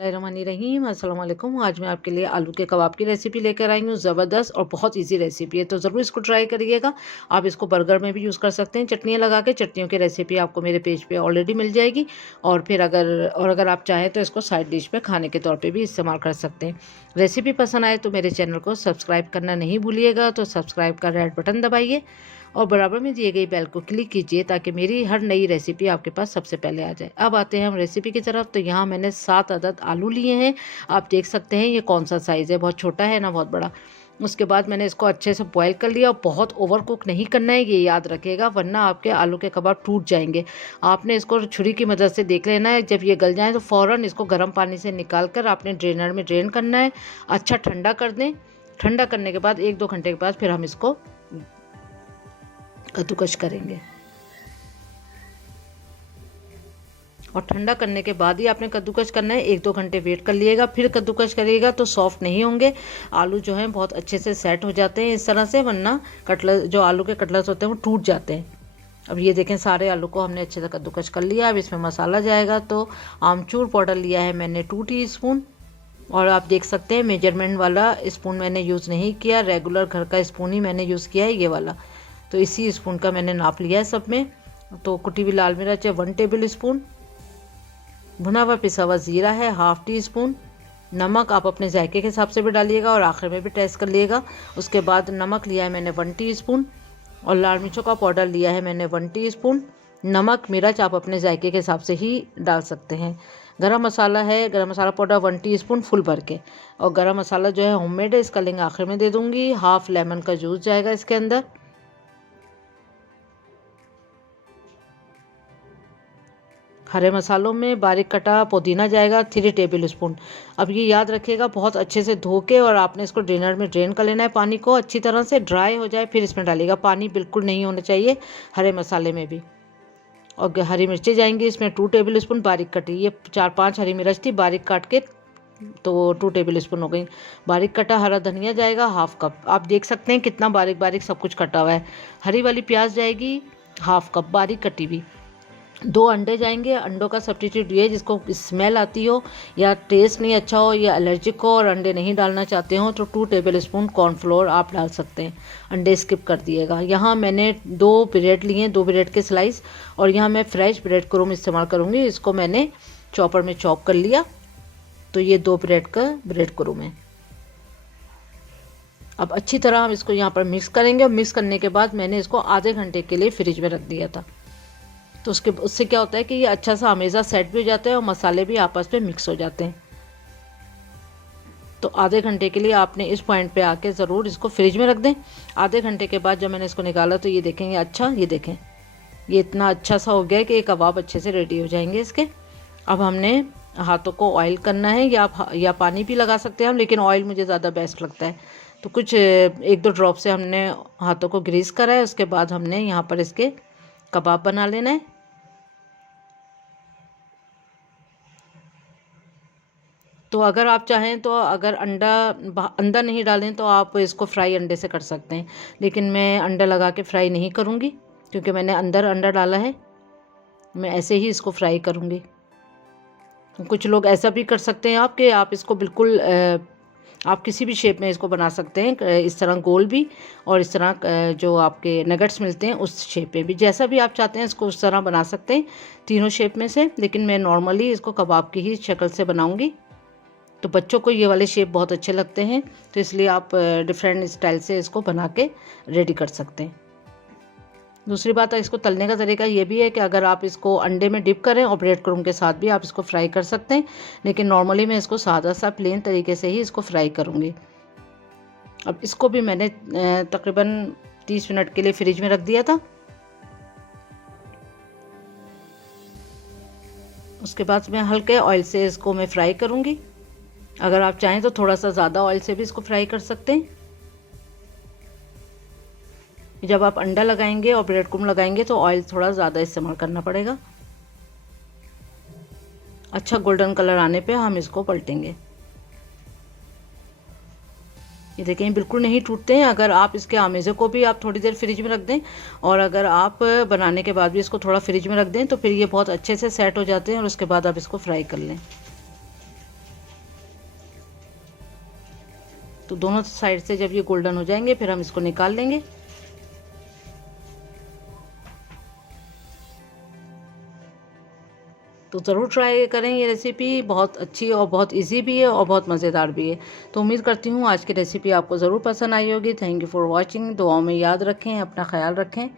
बिस्मिल्लाहिर्रहमानिर्रहीम। अस्सलाम वालेकुम। आज मैं आपके लिए आलू के कबाब की रेसिपी लेकर आई हूँ। ज़बरदस्त और बहुत इजी रेसिपी है, तो ज़रूर इसको ट्राई करिएगा। आप इसको बर्गर में भी यूज़ कर सकते हैं चटनियाँ लगा के। चटनियों की रेसिपी आपको मेरे पेज पे ऑलरेडी मिल जाएगी। और फिर अगर आप चाहें तो इसको साइड डिश में खाने के तौर पे भी इस्तेमाल कर सकते हैं। रेसिपी पसंद आए तो मेरे चैनल को सब्सक्राइब करना नहीं भूलिएगा। तो सब्सक्राइब का रेड बटन दबाइए और बराबर में दिए गई बेल को क्लिक कीजिए ताकि मेरी हर नई रेसिपी आपके पास सबसे पहले आ जाए। अब आते हैं हम रेसिपी की तरफ। तो यहाँ मैंने 7 अदद आलू लिए हैं। आप देख सकते हैं ये कौन सा साइज़ है, बहुत छोटा है ना बहुत बड़ा। उसके बाद मैंने इसको अच्छे से बॉईल कर लिया। और बहुत ओवर कुक नहीं करना है, ये याद रखिएगा, वरना आपके आलू के कबाब टूट जाएंगे। आपने इसको छुरी की मदद से देख लेना है। जब ये गल जाए तो फ़ौरन इसको गर्म पानी से निकाल कर आपने ड्रेनर में ड्रेन करना है। अच्छा ठंडा कर दें। ठंडा करने के बाद 1-2 घंटे के बाद फिर हम इसको कद्दूकस करेंगे। और ठंडा करने के बाद ही आपने कद्दूकस करना है। 1-2 घंटे वेट कर लिएगा, फिर कद्दूकस करिएगा तो सॉफ्ट नहीं होंगे आलू। जो हैं बहुत अच्छे से सेट हो जाते हैं इस तरह से, वरना कटलेट जो आलू के कटलेट्स होते हैं वो टूट जाते हैं। अब ये देखें, सारे आलू को हमने अच्छे से कद्दूकस कर लिया। अब इसमें मसाला जाएगा। तो आमचूर पाउडर लिया है मैंने 2 टीस्पून। और आप देख सकते हैं मेजरमेंट वाला स्पून मैंने यूज़ नहीं किया, रेगुलर घर का स्पून ही मैंने यूज़ किया है, ये वाला। तो इसी स्पून का मैंने नाप लिया है सब में। तो कुटी हुई लाल मिर्च है 1 टेबल स्पून। भुना हुआ पिसा हुआ ज़ीरा है 1/2 टीस्पून। नमक आप अपने जायके के हिसाब से भी डालिएगा और आखिर में भी टेस्ट कर लिएगा। उसके बाद नमक लिया है मैंने 1 टीस्पून। और लाल मिर्चों का पाउडर लिया है मैंने 1 टीस्पून। नमक मिर्च आप अपने जायके के हिसाब से ही डाल सकते हैं। गरम मसाला है, गरम मसाला पाउडर 1 टीस्पून फुल भर के। और गरम मसाला जो है होममेड है, इसका लिंक आखिर में दे दूँगी। 1/2 लेमन का जूस जाएगा इसके अंदर। हरे मसालों में बारीक कटा पुदीना जाएगा 3 टेबल स्पून। अब ये याद रखिएगा, बहुत अच्छे से धो के और आपने इसको ड्रेनर में ड्रेन कर लेना है। पानी को अच्छी तरह से ड्राई हो जाए फिर इसमें डालिएगा। पानी बिल्कुल नहीं होना चाहिए हरे मसाले में भी। और हरी मिर्चें जाएंगी इसमें 2 टेबल स्पून बारीक कटी। ये 4-5 हरी मिर्च थी बारीक काट के, तो 2 टेबल स्पून हो गई। बारीक कटा हरा धनिया जाएगा 1/2 कप। आप देख सकते हैं कितना बारीक बारीक सब कुछ कटा हुआ है। हरी वाली प्याज जाएगी 1/2 कप बारीक कटी हुई। 2 अंडे जाएंगे। अंडों का सब्स्टिट्यूट ये, जिसको स्मेल आती हो या टेस्ट नहीं अच्छा हो या एलर्जिक हो और अंडे नहीं डालना चाहते हो तो 2 टेबल स्पून कॉर्नफ्लोर आप डाल सकते हैं। अंडे स्किप कर दिएगा। यहाँ मैंने 2 ब्रेड लिए हैं, 2 ब्रेड के स्लाइस। और यहाँ मैं फ्रेश ब्रेड क्रूम इस्तेमाल करूँगी। इसको मैंने चॉपर में चॉप कर लिया। तो ये 2 ब्रेड का ब्रेड क्रूम है। अब अच्छी तरह हम इसको यहाँ पर मिक्स करेंगे। और मिक्स करने के बाद मैंने इसको आधे घंटे के लिए फ्रिज में रख दिया था। तो उससे क्या होता है कि ये अच्छा सा हमेशा सेट भी हो जाता है और मसाले भी आपस में मिक्स हो जाते हैं। तो आधे घंटे के लिए आपने इस पॉइंट पे आके ज़रूर इसको फ्रिज में रख दें। आधे घंटे के बाद जब मैंने इसको निकाला तो ये देखेंगे, अच्छा ये देखें, ये इतना अच्छा सा हो गया कि ये कबाब अच्छे से रेडी हो जाएंगे इसके। अब हमने हाथों को ऑयल करना है, या पानी भी लगा सकते हैं हम, लेकिन ऑयल मुझे ज़्यादा बेस्ट लगता है। तो कुछ 1-2 ड्रॉप से हमने हाथों को ग्रीस करा है। उसके बाद हमने यहाँ पर इसके कबाब बना लेना है। तो अगर आप चाहें तो अगर अंडा नहीं डालें तो आप इसको फ्राई अंडे से कर सकते हैं, लेकिन मैं अंडा लगा के फ्राई नहीं करूँगी क्योंकि मैंने अंदर अंडा डाला है। मैं ऐसे ही इसको फ्राई करूँगी। कुछ लोग ऐसा भी कर सकते हैं आप इसको बिल्कुल आप किसी भी शेप में इसको बना सकते हैं, इस तरह गोल भी और इस तरह जो आपके नगेट्स मिलते हैं उस शेप में भी। जैसा भी आप चाहते हैं इसको उस तरह बना सकते हैं, तीनों शेप में से। लेकिन मैं नॉर्मली इसको कबाब की ही शक्ल से बनाऊंगी। तो बच्चों को ये वाले शेप बहुत अच्छे लगते हैं, तो इसलिए आप डिफरेंट स्टाइल से इसको बना के रेडी कर सकते हैं। दूसरी बात है, इसको तलने का तरीका ये भी है कि अगर आप इसको अंडे में डिप करें और ब्रेड क्रूम के साथ भी आप इसको फ्राई कर सकते हैं, लेकिन नॉर्मली मैं इसको सादा सा प्लेन तरीके से ही इसको फ्राई करूँगी। अब इसको भी मैंने तकरीबन 30 मिनट के लिए फ्रिज में रख दिया था। उसके बाद मैं हल्के ऑयल से इसको मैं फ्राई करूँगी। अगर आप चाहें तो थोड़ा सा ज़्यादा ऑयल से भी इसको फ्राई कर सकते हैं। जब आप अंडा लगाएंगे और ब्रेड क्रूम लगाएंगे तो ऑयल थोड़ा ज़्यादा इस्तेमाल करना पड़ेगा। अच्छा गोल्डन कलर आने पे हम इसको पलटेंगे। ये देखें बिल्कुल नहीं टूटते हैं। अगर आप इसके आमेज़े को भी आप थोड़ी देर फ्रिज में रख दें और अगर आप बनाने के बाद भी इसको थोड़ा फ्रिज में रख दें तो फिर ये बहुत अच्छे से सेट हो जाते हैं और उसके बाद आप इसको फ्राई कर लें। तो दोनों साइड से जब ये गोल्डन हो जाएंगे फिर हम इसको निकाल लेंगे। तो ज़रूर ट्राई करें, ये रेसिपी बहुत अच्छी और बहुत इजी भी है और बहुत मज़ेदार भी है। तो उम्मीद करती हूँ आज की रेसिपी आपको ज़रूर पसंद आई होगी। Thank you for watching. दुआओं में याद रखें, अपना ख्याल रखें।